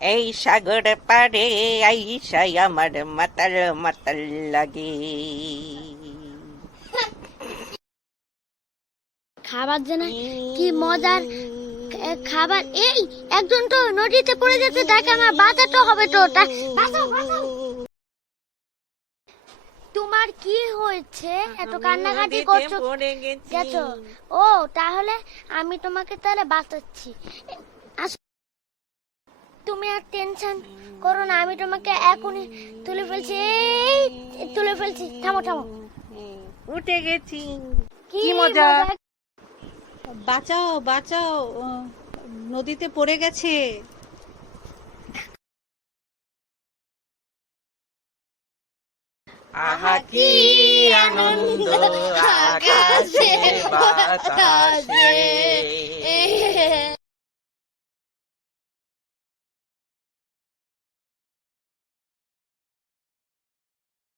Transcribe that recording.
এই সাগর পাড়ে আইসাই আমার মাতাল মাতাল লাগে। খাবার যেন কি মজার খাবার। এই একজন তো নদীতে পড়ে যেতে, তাকে আমার বাঁচাতে হবে তো। বাঁচাও বাঁচাও। তোমার কি হয়েছে? এত কান্নাকাটি করছো গেছো? ও তাহলে আমি তোমাকে তাহলে বাঁচাচ্ছি। তুমি আর টেনশন করো না, আমি তোমাকে এখনই তুলে ফেলছি। এই তুলে ফেলছি, থামো থামো। উঠে গেছি, কি মজা। বাঁচাও বাঁচাও, নদীতে পড়ে গেছে। আহা কি আনন্দ আকাশে বাতাসে।